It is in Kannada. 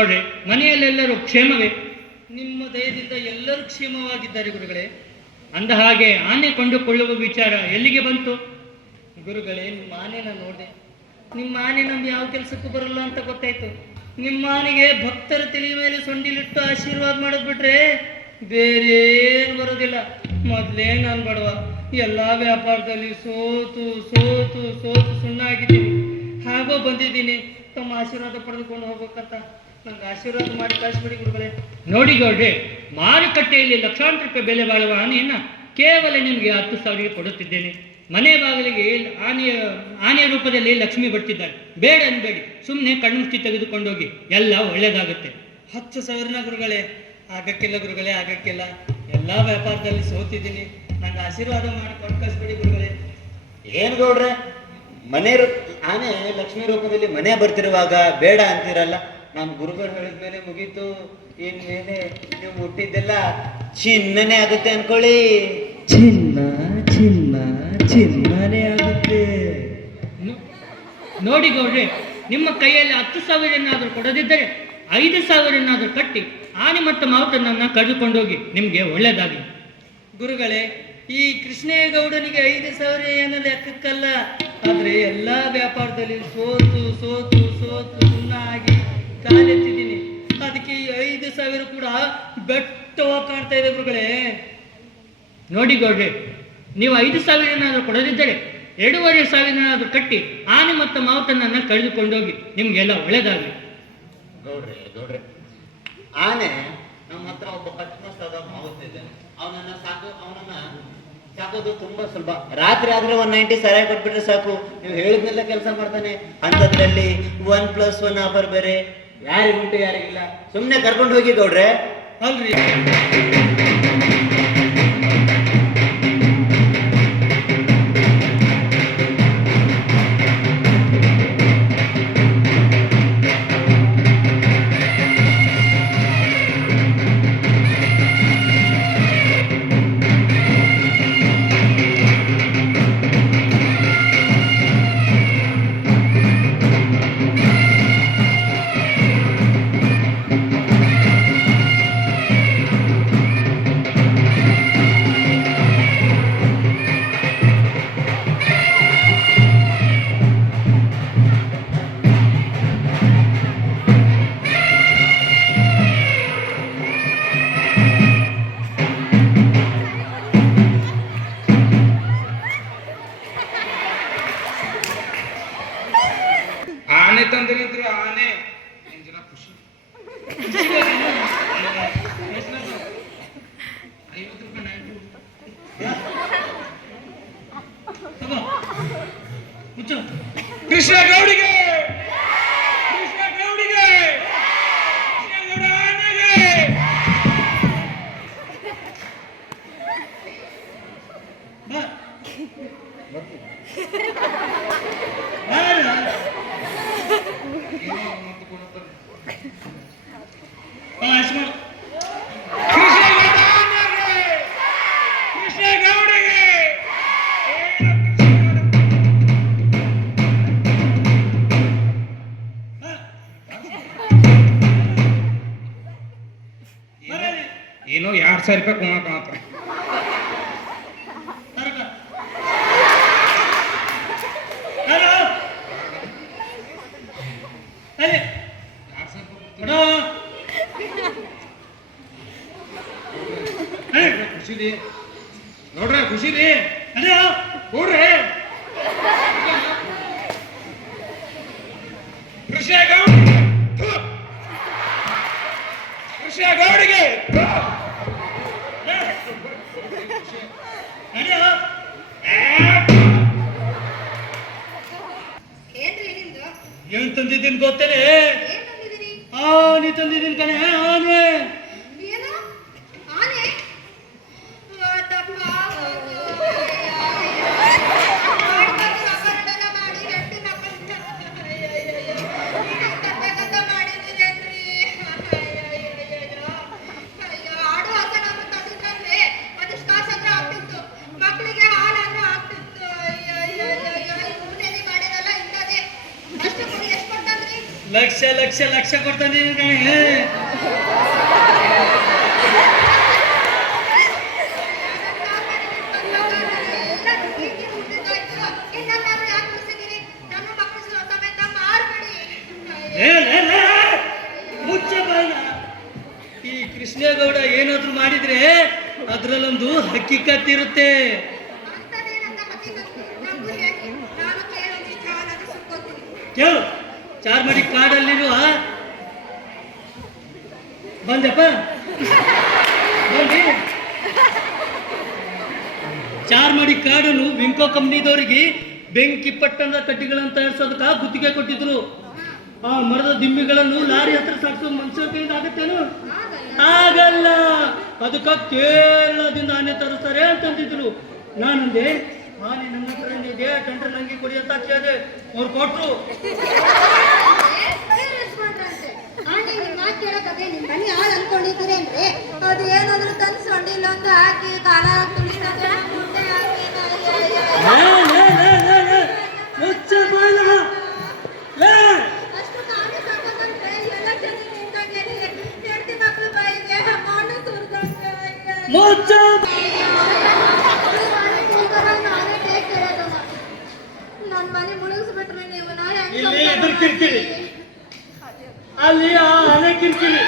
ಗೌಡ್ರೆ, ಮನೆಯಲ್ಲೆಲ್ಲರೂ ಕ್ಷೇಮವೇ? ನಿಮ್ಮ ದಯದಿಂದ ಎಲ್ಲರೂ ಕ್ಷೇಮವಾಗಿದ್ದಾರೆ ಗುರುಗಳೇ. ಅಂದ ಹಾಗೆ ಆನೆ ಕೊಂಡುಕೊಳ್ಳುವ ವಿಚಾರ ಎಲ್ಲಿಗೆ ಬಂತು? ಗುರುಗಳೇ, ನಿಮ್ಮ ಆನೆನ ನೋಡಿದೆ. ನಿಮ್ಮ ಆನೆ ನಮ್ಗೆ ಯಾವ ಕೆಲಸಕ್ಕೂ ಬರಲ್ಲ ಅಂತ ಗೊತ್ತಾಯ್ತು. ನಿಮ್ಮ ಆನೆಗೆ ಭಕ್ತರ ತಲೆ ಮೇಲೆ ಸೊಂಡಿಲಿಟ್ಟು ಆಶೀರ್ವಾದ ಮಾಡೋದು ಬಿಟ್ರೆ ಬೇರೆ ಏನು ಬರೋದಿಲ್ಲ. ಮೊದಲೇ ನಾನು ಬಡವ, ಎಲ್ಲ ವ್ಯಾಪಾರದಲ್ಲಿ ಸೋತು ಸೋತು ಸೋತು ಸುಣ್ಣಾಗಿದ್ದೀನಿ. ಹಾಗೋ ಬಂದಿದ್ದೀನಿ ತಮ್ಮ ಆಶೀರ್ವಾದ ಪಡೆದುಕೊಂಡು ಹೋಗ್ಬೇಕಂತ. ನಂಗೆ ಆಶೀರ್ವಾದ ಮಾಡಿ ಕಳಿಸ್ಬಿಡಿ ಗುರುಗಳೇ. ನೋಡಿ ಗೌಡ್ರೆ, ಮಾರುಕಟ್ಟೆಯಲ್ಲಿ ಲಕ್ಷಾಂತರ ರೂಪಾಯಿ ಬೆಲೆ ಬಾಳುವ ಆನೆಯನ್ನ ಕೇವಲ ನಿಮಗೆ 10,000 ಕೊಡುತ್ತಿದ್ದೇನೆ. ಮನೆ ಬಾಗಿಲಿಗೆ ಆನೆಯ ರೂಪದಲ್ಲಿ ಲಕ್ಷ್ಮಿ ಬರ್ತಿದ್ದಾಳೆ. ಬೇಡ ಅನ್ಬೇಡಿ, ಸುಮ್ಮನೆ ಕಣ್ಮುಚ್ಚಿ ತೆಗೆದುಕೊಂಡೋಗಿ, ಎಲ್ಲ ಒಳ್ಳೇದಾಗುತ್ತೆ. 10,000 ಗುರುಗಳೇ? ಆಗಕ್ಕಿಲ್ಲ ಗುರುಗಳೇ, ಆಗಕ್ಕಿಲ್ಲ. ಎಲ್ಲ ವ್ಯಾಪಾರದಲ್ಲಿ ಸೋತಿದ್ದೀನಿ. ನಂಗೆ ಆಶೀರ್ವಾದ ಮಾಡಿ ಕೊಟ್ಟು ಕಳಿಸ್ಬಿಡಿ ಗುರುಗಳೇ. ಏನು ಗೌಡ್ರೆ, ಮನೆ ಆನೆ ಲಕ್ಷ್ಮೀ ರೂಪದಲ್ಲಿ ಮನೆ ಬರ್ತಿರುವಾಗ ಬೇಡ ಅಂತಿರಲ್ಲ. ನಾನು ಗುರುಗಳು ಹೇಳಿದ್ಮೇಲೆ ಮುಗೀತು. ಇನ್ಮೇಲೆ ನೀವು ಹುಟ್ಟಿದ್ದೆಲ್ಲ ಚಿನ್ನನೇ ಆಗುತ್ತೆ ಅನ್ಕೊಳ್ಳಿ. ಚಿನ್ನ ಚಿನ್ನ ಚಿನ್ನನೇ ಆಗುತ್ತೆ. ನೋಡಿ ಗೌಡ್ರೆ, ನಿಮ್ಮ ಕೈಯಲ್ಲಿ 10,000 ಏನಾದರೂ ಕೊಡದಿದ್ದರೆ 5,000 ಏನಾದರೂ ಕಟ್ಟಿ ಆನೆ ಮತ್ತು ಮಾವುತನನ್ನ ಕರೆದುಕೊಂಡೋಗಿ, ನಿಮಗೆ ಒಳ್ಳೇದಾಗಲಿ. ಗುರುಗಳೇ, ಈ ಕೃಷ್ಣೇಗೌಡನಿಗೆ 5,000 ಏನೋ ಲೆಕ್ಕಕ್ಕಲ್ಲ. ಆದ್ರೆ ಎಲ್ಲಾ ವ್ಯಾಪಾರದಲ್ಲಿ ಸೋತು ಸೋತು ಸೋತು ಸುಣ್ಣಾಗಿ ಕಾಲೆತ್ತಿದ್ದೀನಿ. ಅದಕ್ಕೆ ಈ 5,000 ಕೂಡ ಬೆಟ್ಟವಾಗಿ ಕಾಣ್ತಾ ಇದೆ ಗುರುಗಳೇ. ನೋಡಿ ಗೌಡ್ರೆ, ನೀವು 5,000 ಏನಾದರೂ ಕೊಡದಿದ್ದರೆ 2,500 ಏನಾದರೂ ಕಟ್ಟಿ ಆನೆ ಮತ್ತು ಮಾವುತನನ್ನ ಕರೆದುಕೊಂಡೋಗಿ, ನಿಮ್ಗೆಲ್ಲ ಒಳ್ಳೇದಾಗಲಿ. ಗೌಡ್ರೆ ಗೌಡ್ರೆ, ಆನೆ ನಮ್ಮ ಹತ್ರ ಒಬ್ಬ ಕಟ್ಮಸ್ತಾದ ಮಾವುತ ಇದ್ದಾನೆ. ಅವನನ್ನ ಸಾಕೋದು ತುಂಬಾ ಸುಲಭ. ರಾತ್ರಿ ಆದ್ರೆ 190 ಸರಾಯಿ ಕೊಟ್ಬಿಟ್ರೆ ಸಾಕು, ನೀವು ಹೇಳಿದ್ನೆಲ್ಲ ಕೆಲಸ ಮಾಡ್ತಾನೆ. ಅಂಥದ್ರಲ್ಲಿ 1+1 ಆಫರ್ ಬೇರೆ. ಯಾರಿಗುಂಟು ಯಾರಿಗಿಲ್ಲ, ಸುಮ್ಮನೆ ಕರ್ಕೊಂಡು ಹೋಗಿ ಗೌಡ್ರೆ. ಅಲ್ರಿ, ಆನೆ ತಂದ್ರಿದ್ರು ಆನೆ ಜನ ಖುಷಿ. 50 ರೂಪಾಯಿ ಕೃಷ್ಣ ಗೌಡಿಗೆ, ಕೃಷ್ಣ ಗೌಡಿಗೆ, ಕೃಷ್ಣ ಗೌಡ ಆನೆಗೆ. ಏನೋ 2,000 ರೂಪಾಯಿ ಕೋಣ ಕಾಣತ್ರ. ಖುಷಿ ನೋಡ್ರೆ, ಖುಷಿ ರೀ ನೋಡ್ರಿ. ಕೃಷ್ಣ ಗೌಡಿಗೆ, ಕೃಷ್ಣ ಗೌಡಿಗೆ ಏನ್ ತಂದಿದ್ದೀನಿ ಗೊತ್ತೇನೆ? ಆನೆ ತಂದಿದ್ದೀನಿ ಕಣೆ, ಆನೆ. ಲಕ್ಷ ಲಕ್ಷ ಲಕ್ಷ ಕೊಡ್ತಾನೆ ಕಣೆ. ಮುಚ್ಚ ಬಾಯ್ನ. ಈ ಕೃಷ್ಣೇಗೌಡ ಏನಾದ್ರು ಮಾಡಿದ್ರೆ ಅದ್ರಲ್ಲೊಂದು ಹಕ್ಕಿಕತ್ತಿರುತ್ತೆ. ಕೇಳು, ಚಾರ್ಮಡಿ ಕಾಡಲ್ಲಿರುವ ಬಂದಪ್ಪ ಬಂದಿ. ಚಾರ್ಮಡಿ ಕಾಡನ್ನು ವಿಂಕೋ ಕಂಪ್ನಿದವರಿಗೆ ಬೆಂಕಿ ಪಟ್ಟಣದ ಕಡ್ಡಿಗಳನ್ನು ತಯಾರಿಸೋದಕ್ಕ ಗುತ್ತಿಗೆ ಕೊಟ್ಟಿದ್ರು. ಆ ಮರದ ದಿಮ್ಮಿಗಳನ್ನು ಲಾರಿ ಹತ್ರ ಸಾಗಿಸೋ ಮನುಷ್ಯರ ಕೈಯಿಂದ ಆಗತ್ತೇನು? ಆಗಲ್ಲ. ಅದಕ್ಕ ಕೇರಳದಿಂದ ಆನೆ ತರಿಸ್ತಾರೆ ಅಂತಂದಿದ್ರು. ನಾನಂದೆ ಆನೆ ನನ್ನ ಹತ್ರ ಇದೆ, ಟೆಂಡರ್ ನಂಗೆ ಕೊಡಿ ಅಂತ ಕೇಳಿದೆ. ಅವ್ರು ಕೊಟ್ರು. ಅದು ಏನಾದ್ರು ತಂದು ಸೊಂಡಿಲ್ಲ ಅಂತ ಹಾಕಿ ಕಾಲ ಮುಚ್ಚ ಬಾಯ್ಲ. ಅಷ್ಟು ಕಾಲ ಸಾಕೋದಂತೆ ಎಲ್ಲ ಜನ ನಿಂತ್ಕೊಂಡೇನಿ. ಹೆಂಡತಿ ಮಕ್ಳು ಬಾಯಿಗೆ ಮಣ್ಣು ಸುರಿದಂತೆ. ಮುಚ್ಚ ನನ್ನ ಮನೆ ಮುಳುಗಿಸ್ಬಿಟ್ರಿ ನೀವು. ಇಲ್ಲಿ ಎದುರು ಕಿರ್ಕಿರಿ, ಅಲ್ಲಿ ಆ ಆನೆ ಕಿರ್ಕಿರಿ.